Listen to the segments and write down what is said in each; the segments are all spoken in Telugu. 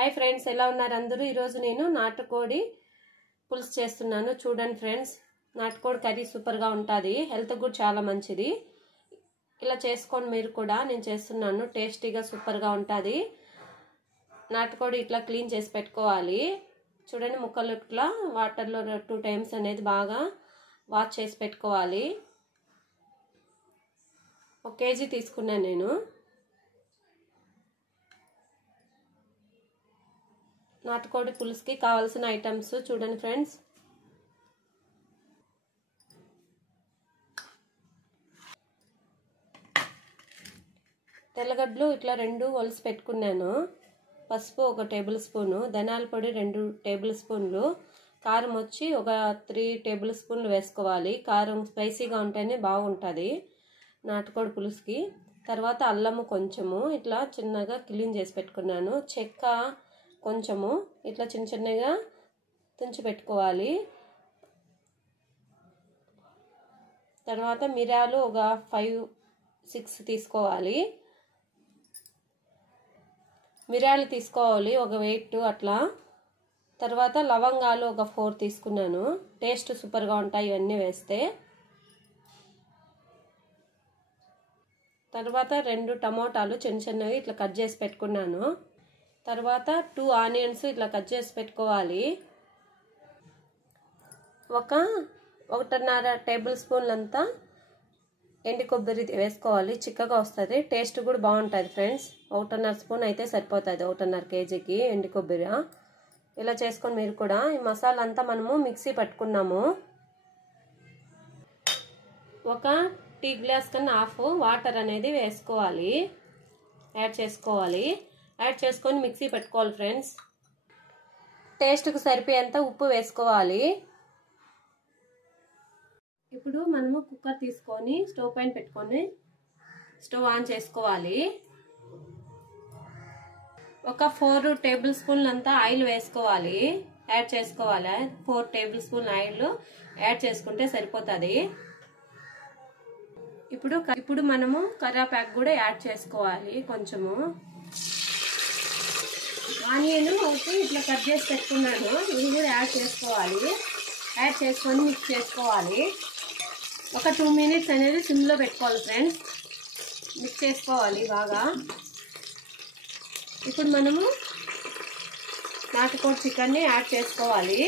హాయ్ ఫ్రెండ్స్, ఎలా ఉన్నారు అందరూ? ఈరోజు నేను నాటుకోడి పులుసు చేస్తున్నాను. చూడండి ఫ్రెండ్స్, నాటుకోడి కర్రీ సూపర్గా ఉంటుంది, హెల్త్ కూడా చాలా మంచిది. ఇలా చేసుకోండి మీరు కూడా. నేను చేస్తున్నాను, టేస్టీగా సూపర్గా ఉంటుంది. నాటుకోడి ఇట్లా క్లీన్ చేసి పెట్టుకోవాలి. చూడండి, ముక్కలు ఇట్లా వాటర్లో 2 times అనేది బాగా వాష్ చేసి పెట్టుకోవాలి. 1 kg తీసుకున్నాను నేను. నాటుకోడి పులుసుకి కావాల్సిన ఐటమ్స్ చూడండి ఫ్రెండ్స్. తెల్లగడ్డలు ఇట్లా 2 ఒలిసి పెట్టుకున్నాను. పసుపు 1 టేబుల్ స్పూను, ధనియాల పొడి 2 టేబుల్ స్పూన్లు, కారం వచ్చి 3 టేబుల్ స్పూన్లు వేసుకోవాలి. కారం స్పైసీగా ఉంటేనే బాగుంటుంది నాటుకోడి పులుసుకి. తర్వాత అల్లము కొంచెము ఇట్లా చిన్నగా క్లీన్ చేసి పెట్టుకున్నాను. చెక్క కొంచెము ఇట్లా చిన్నగా తుంచి పెట్టుకోవాలి. తర్వాత మిరియాలు 5-6 తీసుకోవాలి. మిరియాలు తీసుకోవాలి 1 weight అట్లా. తర్వాత లవంగాలు 4 తీసుకున్నాను. టేస్ట్ సూపర్గా ఉంటాయి ఇవన్నీ వేస్తే. తర్వాత 2 టమోటాలు చిన్నవి ఇట్లా కట్ చేసి పెట్టుకున్నాను. తర్వాత 2 ఆనియన్స్ ఇట్లా కట్ చేసి పెట్టుకోవాలి. 1.5 టేబుల్ స్పూన్లంతా ఎండు కొబ్బరి వేసుకోవాలి, చిక్కగా వస్తుంది, టేస్ట్ కూడా బాగుంటుంది ఫ్రెండ్స్. 1.5 స్పూన్ అయితే సరిపోతుంది 1.5 kgకి ఎండు కొబ్బరి. ఇలా చేసుకొని మీరు కూడా. ఈ మసాలా అంతా మనము మిక్సీ పట్టుకున్నాము. 1 టీ గ్లాస్ కన్నా హాఫ్ వాటర్ అనేది వేసుకోవాలి, యాడ్ చేసుకోవాలి. యాడ్ చేసుకొని మిక్సీ పెట్టుకోవాలి ఫ్రెండ్స్. టేస్ట్కి సరిపోయేంత ఉప్పు వేసుకోవాలి. ఇప్పుడు మనము కుక్కర్ తీసుకొని స్టవ్ పైన పెట్టుకొని స్టవ్ ఆన్ చేసుకోవాలి. 4 టేబుల్ స్పూన్లంతా ఆయిల్ వేసుకోవాలి, యాడ్ చేసుకోవాలి. 4 టేబుల్ స్పూన్ ఆయిల్ యాడ్ చేసుకుంటే సరిపోతుంది. ఇప్పుడు మనము కరివేపాకు కూడా యాడ్ చేసుకోవాలి. కొంచెము ఆనియన్ ఒకటి ఇట్లా కట్ చేసి పెట్టుకున్నాను, ఇది కూడా యాడ్ చేసుకోవాలి. యాడ్ చేసుకొని మిక్స్ చేసుకోవాలి. 2 minutes అనేది సిమ్లో పెట్టుకోవాలి ఫ్రెండ్స్. మిక్స్ చేసుకోవాలి బాగా. ఇప్పుడు మనము నాటుకోడి చికెన్ని యాడ్ చేసుకోవాలి.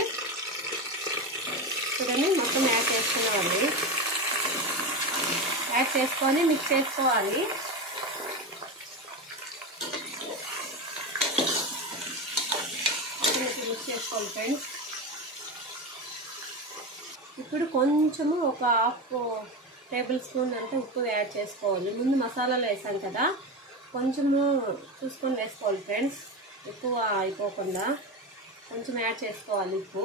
చూడండి, మొత్తం యాడ్ చేసుకున్నామండి. యాడ్ చేసుకొని మిక్స్ చేసుకోవాలి. మిక్స్ చేసుకోవాలి ఫ్రెండ్స్. ఇప్పుడు కొంచెము 1/2 టేబుల్ స్పూన్ అంతా ఉప్పు యాడ్ చేసుకోవాలి. ముందు మసాలాలు వేసాం కదా, కొంచెము చూసుకొని వేసుకోవాలి ఫ్రెండ్స్, ఎక్కువ అయిపోకుండా కొంచెం యాడ్ చేసుకోవాలి. ఉప్పు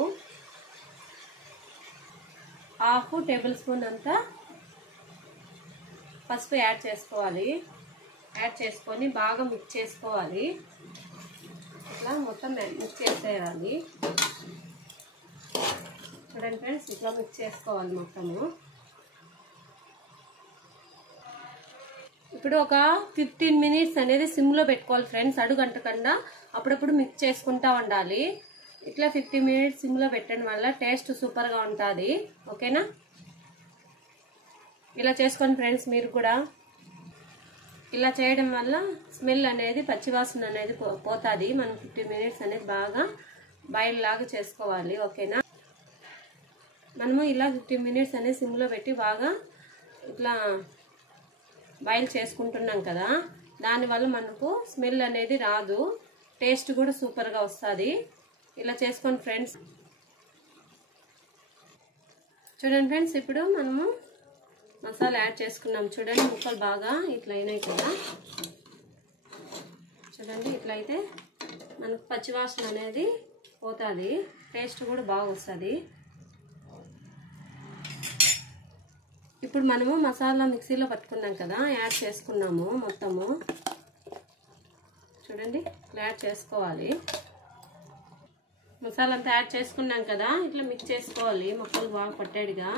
1/2 టేబుల్ స్పూన్ అంతా పసుపు యాడ్ చేసుకోవాలి. యాడ్ చేసుకొని బాగా మిక్స్ చేసుకోవాలి. ఇట్లా మొత్తం మిక్స్ చేసేయాలి. చూడండి ఫ్రెండ్స్, ఇట్లా మిక్స్ చేసుకోవాలి మొత్తము. ఇప్పుడు 15 minutes అనేది సిమ్లో పెట్టుకోవాలి ఫ్రెండ్స్, అడుగంటకుండా. అప్పుడప్పుడు మిక్స్ చేసుకుంటా ఉండాలి. ఇట్లా 15 minutes సిమ్లో పెట్టడం వల్ల టేస్ట్ సూపర్గా ఉంటుంది. ఓకేనా? ఇలా చేసుకోండి ఫ్రెండ్స్ మీరు కూడా. ఇలా చేయడం వల్ల స్మెల్ అనేది, పచ్చివాసన అనేది పోతుంది. మనం 15 minutes అనేది బాగా బాయిల్ లాగా చేసుకోవాలి. ఓకేనా? మనము ఇలా 15 minutes అనేది సిమ్లో పెట్టి బాగా ఇట్లా బాయిల్ చేసుకుంటున్నాం కదా, దానివల్ల మనకు స్మెల్ అనేది రాదు, టేస్ట్ కూడా సూపర్గా వస్తుంది. ఇలా చేసుకోండి ఫ్రెండ్స్. చూడండి ఫ్రెండ్స్, ఇప్పుడు మనము మసాలా యాడ్ చేసుకున్నాం. చూడండి, ముక్కలు బాగా ఇట్లా అయినాయి కదా. చూడండి, ఇట్లయితే మనకు పచ్చివాసన అనేది పోతుంది, టేస్ట్ కూడా బాగా వస్తుంది. ఇప్పుడు మనము మసాలా మిక్సీలో పట్టుకున్నాం కదా, యాడ్ చేసుకున్నాము మొత్తము. చూడండి, యాడ్ చేసుకోవాలి. మసాలా అంతా యాడ్ చేసుకున్నాం కదా, ఇట్లా మిక్స్ చేసుకోవాలి ముక్కలు బాగా పట్టేడుగా.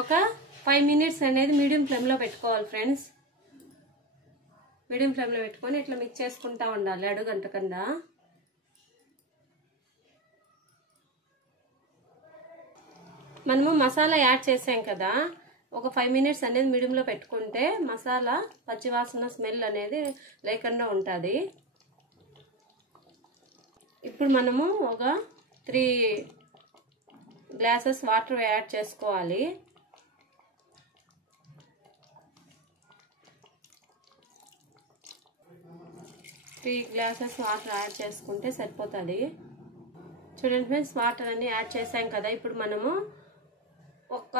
ఒక 5 మినిట్స్ అనేది మీడియం ఫ్లేమ్లో పెట్టుకోవాలి ఫ్రెండ్స్. మీడియం ఫ్లేమ్లో పెట్టుకొని ఇట్లా మిక్స్ చేసుకుంటూ ఉండాలి అడుగంటకుండా. మనము మసాలా యాడ్ చేసాం కదా, ఒక 5 మినిట్స్ అనేది మీడియంలో పెట్టుకుంటే మసాలా పచ్చివాసన స్మెల్ అనేది లేకుండా ఉంటుంది. ఇప్పుడు మనము ఒక 3 గ్లాసెస్ వాటర్ యాడ్ చేసుకోవాలి. వాటర్ యాడ్ చేసుకుంటే సరిపోతుంది. చూడండి ఫ్రెండ్స్, వాటర్ అన్ని యాడ్ చేసాం కదా. ఇప్పుడు మనము ఒక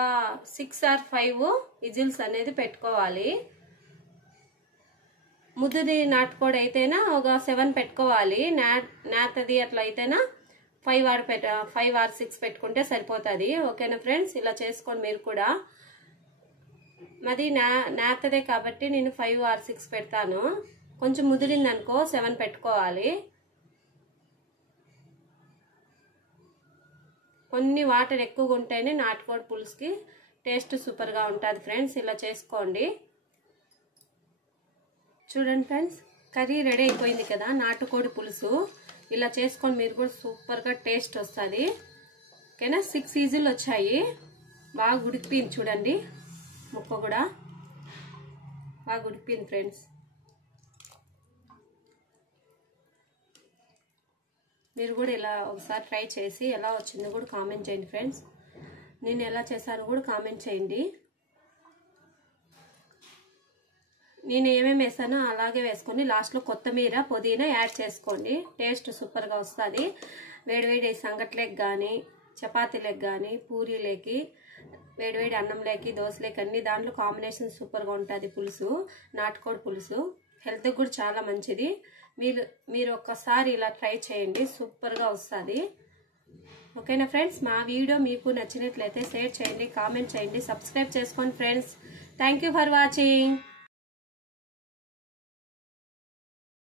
6 or 5 విజిల్స్ అనేది పెట్టుకోవాలి. ముద్దది నాటుకోడి అయితేనా ఒక 7 పెట్టుకోవాలి. నేతది అట్లా అయితేనా 5 or 6 పెట్టుకుంటే సరిపోతుంది. ఓకేనా ఫ్రెండ్స్, ఇలా చేసుకోండి మీరు కూడా. మాది నేతదే కాబట్టి నేను 5 or 6 పెడతాను. కొంచెం ముదిరింది అనుకో 7 పెట్టుకోవాలి. కొన్ని వాటర్ ఎక్కువగా ఉంటేనే నాటుకోడి పులుసుకి టేస్ట్ సూపర్గా ఉంటుంది ఫ్రెండ్స్. ఇలా చేసుకోండి. చూడండి ఫ్రెండ్స్, కర్రీ రెడీ అయిపోయింది కదా నాటుకోడి పులుసు. ఇలా చేసుకొని మీరు కూడా సూపర్గా టేస్ట్ వస్తుంది. ఓకేనా, 6 విజిల్ వచ్చాయి. బాగా ఉడికిపోయింది చూడండి, ముక్క కూడా బాగా ఉడికిపోయింది ఫ్రెండ్స్. మీరు కూడా ఇలా ఒకసారి ట్రై చేసి ఎలా వచ్చిందో కూడా కామెంట్ చేయండి ఫ్రెండ్స్. నేను ఎలా చేశానో కూడా కామెంట్ చేయండి. నేను ఏమేమి వేసానో అలాగే వేసుకొని లాస్ట్లో కొత్తిమీర పుదీనా యాడ్ చేసుకోండి. టేస్ట్ సూపర్గా వస్తుంది. వేడివేడి సంగట్లేకి కానీ చపాతీలకు కానీ పూరీలేకి వేడివేడి అన్నంలేకి దోశలేకి అన్ని దాంట్లో కాంబినేషన్ సూపర్గా ఉంటుంది పులుసు. నాటుకోడి పులుసు హెల్త్కి కూడా చాలా మంచిది. మీరు ఒక్కసారి ఇలా ట్రై చేయండి, సూపర్గా వస్తుంది. ఓకేనా ఫ్రెండ్స్, మా వీడియో మీకు నచ్చినట్లయితే షేర్ చేయండి, కామెంట్ చేయండి, సబ్స్క్రైబ్ చేసుకోండి friends. Thank you for watching.